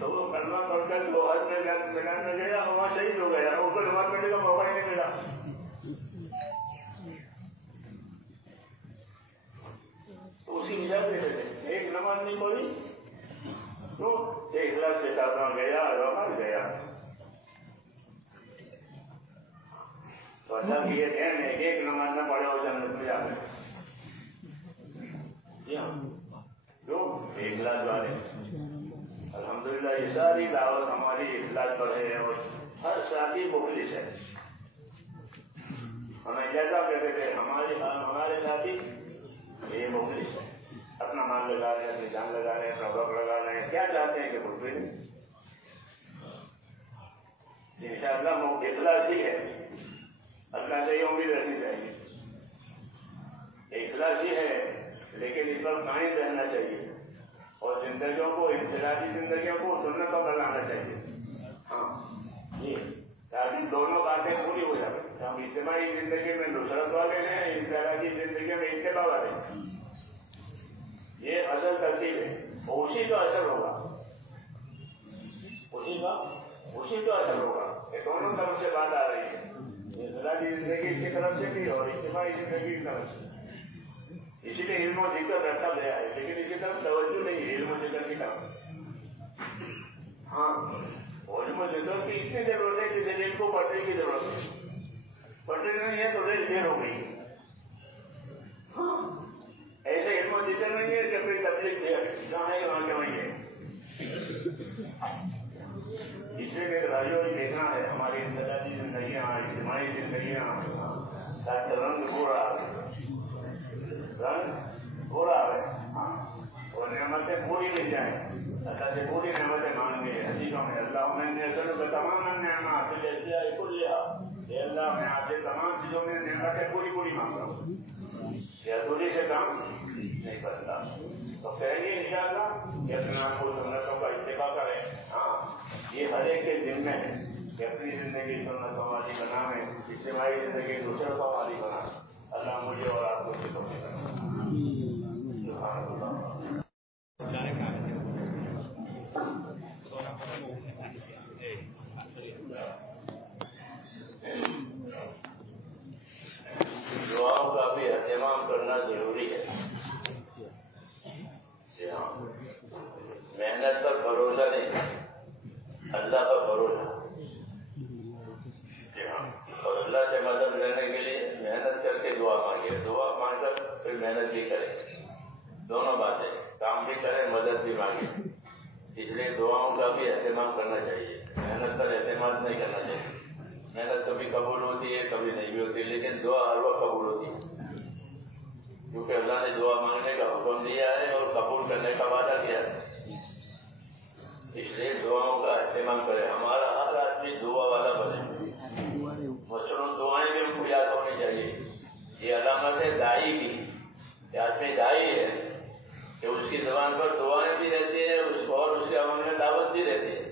تو وہ کلمہ پڑھ کر وہ حج میں میدان میں گیا وہاں شہید ہو گیا. اس کو نماز پڑھنے کا موقع ہی نہیں ملا. تو اسی وجہ سے ایک نماز نہیں پڑھی تو اخلاص کے ساتھ وہاں گیا اور گیا. تو اللہ کی یہ کہنے ہے کہ ایک نماز نہ پڑھے وہ جنت میں جا کر جو اخلاص والے. الحمدللہ یہ ساری دعوت ہماری اخلاص پر ہے اور ہر ساتھی مخلص ہے. ہمیں جیسا کہتے تھے ہمارے ساتھی یہ مخلص ہے. اپنا مال لگا رہے ہیں, اپنی جان لگا رہے ہیں, اپنا وقت لگا رہے ہیں. کیا چاہتے ہیں کہ کچھ بھی نہیں. انشاءاللہ اخلاص ہی ہے. اللہ سے یہ امید رکھنی چاہیے. اخلاص ہی ہے لیکن اس پر قائم رہنا چاہیے اور زندگیوں کو انفرادی زندگیوں کو سنت پر لانا چاہیے. ہاں جی تاکہ دونوں باتیں پوری ہو جائیں. ہم اجتماعی زندگی میں نصرت والے ہیں, انفرادی زندگی میں اتباع والے ہیں. یہ اصل ترتیب ہے. اسی کا اثر ہوگا اسی کا اثر ہوگا. یہ دونوں طرف سے بات آ رہی ہے, انفرادی زندگی کی طرف سے بھی اور اجتماعی زندگی کی طرف سے. اسی لیے علم و ذکر رکھا گیا ہے لیکن اسی طرف توجہ نہیں ہے علم و ذکر کی طرف. ہاں علم و ذکر کی اتنی ضرورت ہے کہ دل کو پڑھنے کی ضرورت ہے. پڑھنے نہیں ہے تو دیر ہو گئی. ہاں ایسے علم و ذکر نہیں ہے کہ کوئی تکلیف دے جہاں ہے وہاں کیوں نہیں ہے. اس لیے میرے بھائیوں نے دیکھنا ہے ہماری انفرادی زندگیاں اجتماعی زندگیاں تاکہ رنگ ہو رہا ہے. ہاں وہ نعمتیں پوری مل جائیں. اللہ سے پوری نعمتیں مانگے حدیثوں میں اللہ میں تمام نعمت یہ اللہ میں آپ سے تمام چیزوں میں نعمتیں پوری پوری مانگ رہا ہوں. ضروری سے کام نہیں کرتا تو کہیں گے انشاءاللہ کہ اپنے آپ کو سنتوں کا اتباع کریں. ہاں یہ ہر ایک کے ذمہ ہے کہ اپنی زندگی سنتوں والی بنائیں, اجتماعی زندگی دوسروں والی بنائیں. اللہ مجھے اور آپ کو دعاؤں کا بھی اہتمام کرنا ضروری ہے. محنت پر بھروسہ نہیں, اللہ پر بھروسہ. اور اللہ سے مدد لینے کے لیے محنت کر کے دعا مانگے. دعا مانگ کر پھر محنت بھی کرے. دونوں باتیں, کام بھی کریں مدد بھی مانگے. اس لیے دعاؤں کا بھی اہتمام کرنا چاہیے. محنت پر اعتماد نہیں کرنا چاہیے. محنت کبھی قبول ہوتی ہے کبھی نہیں بھی ہوتی, لیکن دعا ہر وقت قبول ہوتی ہے کیونکہ اللہ نے دعا مانگنے کا حکم دیا ہے اور قبول کرنے کا وعدہ کیا ہے. اس لیے دعاؤں کا اہتمام کرے. ہمارا ہر آدمی دعا والا بنے. مشروع دعائیں بھی ہم کو یاد ہونی چاہیے. یہ علامت ہے داعی کی کہ آدمی داعی ہے کہ اس کی زبان پر دعائیں بھی رہتی ہیں اور اس کے عمل میں دعوت بھی رہتی ہے.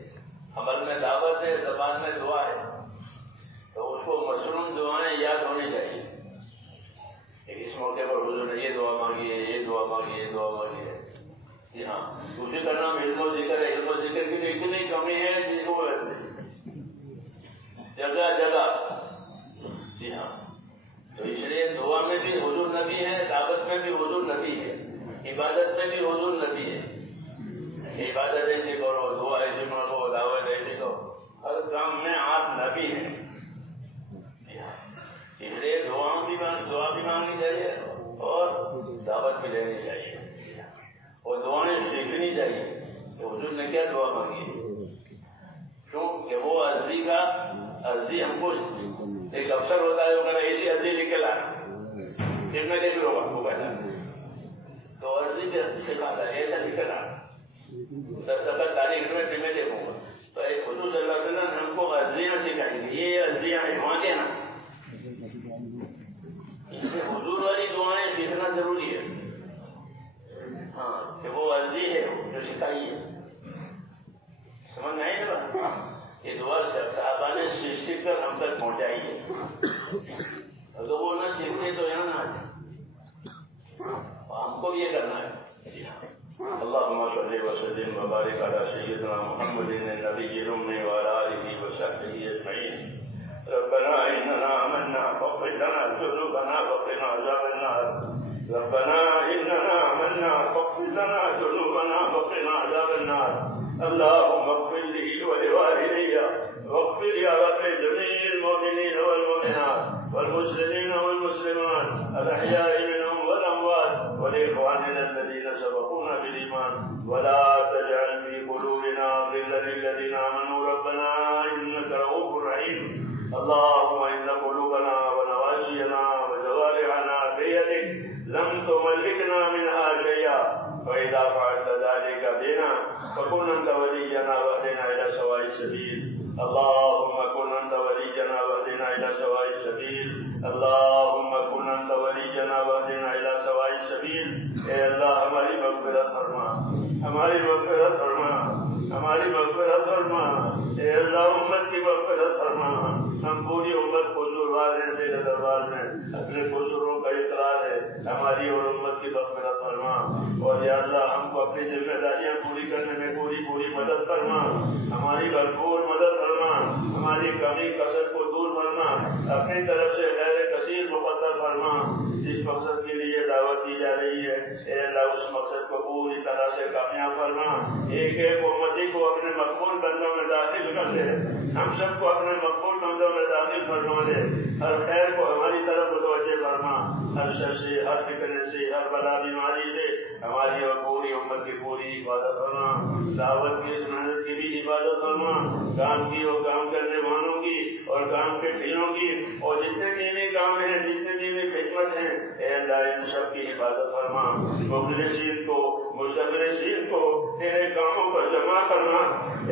عمل میں دعوت ہے, زبان میں دعا ہے, تو اس کو مشروع دعائیں یاد ہونی چاہیے. اس موقع پر حضور نے یہ دعا مانگی ہے, یہ دعا مانگی ہے, یہ دعا مانگی ہے. جی ہاں, دوسری کا نام علم و ذکر ہے. علم و ذکر کی تو اتنی کمی ہے جس کو جگہ جگہ عبادت میں بھی حضور نبی ہے. عبادت ایسی کرو, دعا ایسی مانگو, دعوت ایسی کرو, ہر کام میں آپ نبی ہیں. اس لیے دعا بھی مانگنی چاہیے اور دعوت بھی لینی چاہیے اور دعائیں سیکھنی چاہیے. تو حضور نے کیا دعا مانگی؟ کیوں کہ وہ عرضی ہم کو ایک افسر ہوتا ہے, وہ ایسی عرضی لکھ کے لانا, پھر میں دیکھ لوں آپ کو بیٹھا تو عرضی سکھاتا ہے ایسا لکھ کے لانا, دستخط تاریخ میں پھر میں دیکھوں گا. تو حضور صلی اللہ علیہ وسلم نے ہم کو عرضیاں سکھائیں گے, یہ عرضیاں ہیں وہاں کے نا. حضور والی دعائیں سیکھنا ضروری ہے. ہاں کہ وہ عرضی ہے جو سکھائی ہے, سمجھ میں آئی نا. یہ دعا صحابہ نے سیکھ کر ہم تک پہنچائی ہے. اگر وہ نہ سیکھتے تو یہاں نہ آتے. ہم کو بھی یہ کرنا ہے. اللهم صل وسلم وبارك على سيدنا محمد النبي الأمي وعلى آله وصحبه أجمعين. ربنا إننا آمنا فاغفر لنا ذنوبنا وقنا عذاب النار. ربنا إننا آمنا فاغفر لنا ذنوبنا وقنا عذاب النار. اللهم اغفر لي ولوالدي واغفر يا رب جميع المؤمنين والمؤمنات والمسلمين والمسلمات الأحياء منهم والأموات ولإخواننا الذين سبقونا بالإيمان ولا تجعل في قلوبنا غلا للذين آمنوا ربنا إنك رؤوف رحيم. اللهم إن قلوبنا ونواسينا وجوارحنا بيدك لم تملكنا منها شيئا, فإذا فعلت ذلك بنا فكن أنت ولينا واهدنا إلى سواء السبيل. اللهم كن أنت ولينا واهدنا إلى سواء السبيل. اللهم كن أنت ولينا واهدنا إلى سواء السبيل. اے اللہ ہماری مغفرت فرما, ہماری مغفرت فرما, ہماری مغفرت فرما. اے اللہ امت کی مغفرت فرما. ہم پوری امت قصوروار ہیں, تیرے دربار میں اپنے قصوروں کا اقرار ہے. ہماری اور امت کی مغفرت فرما. اور یا اللہ ہم کو اپنی ذمہ داریاں پوری کرنے میں پوری مدد فرما. ہماری بھرپور مدد فرما. ہماری کمی کثرت کو دور فرما. اپنی طرف سے خیر کثیر مقدر فرما. جس مقصد کے لیے دعوت دی جا رہی ہے اے اللہ اس مقصد کو پوری طرح سے کامیاب فرما. ایک ایک امتی کو اپنے مقبول بندوں میں داخل کر دے. ہم سب کو اپنے مقبول بندوں میں داخل فرما دے. ہر خیر کو ہماری طرف متوجہ فرما. ہر شر سے, ہر فکر سے, ہر بلا بیماری سے ہماری اور پوری امت کی پوری حفاظت فرما. دعوت کی اس محنت کی بھی حفاظت فرما. کام کی اور کام کرنے والوں کی اور کام کے ٹھیلوں کی اور جتنے دینی کام ہیں, جتنے دینی خدمت ہیں اے اللہ ان سب کی حفاظت فرما. مخلصین کو, مستخلصین کو تیرے کاموں پر جمع کرنا.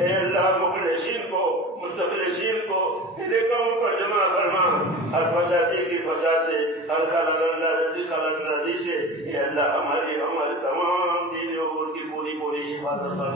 اے اللہ مخلصین کو, مستخلصین کو تیرے کاموں پر جمع کرنا. ہر فسادی کی فساد سے, ہر خلق رضی سے اے اللہ ہمارے تمام دینی امور کی پوری حفاظت فرما.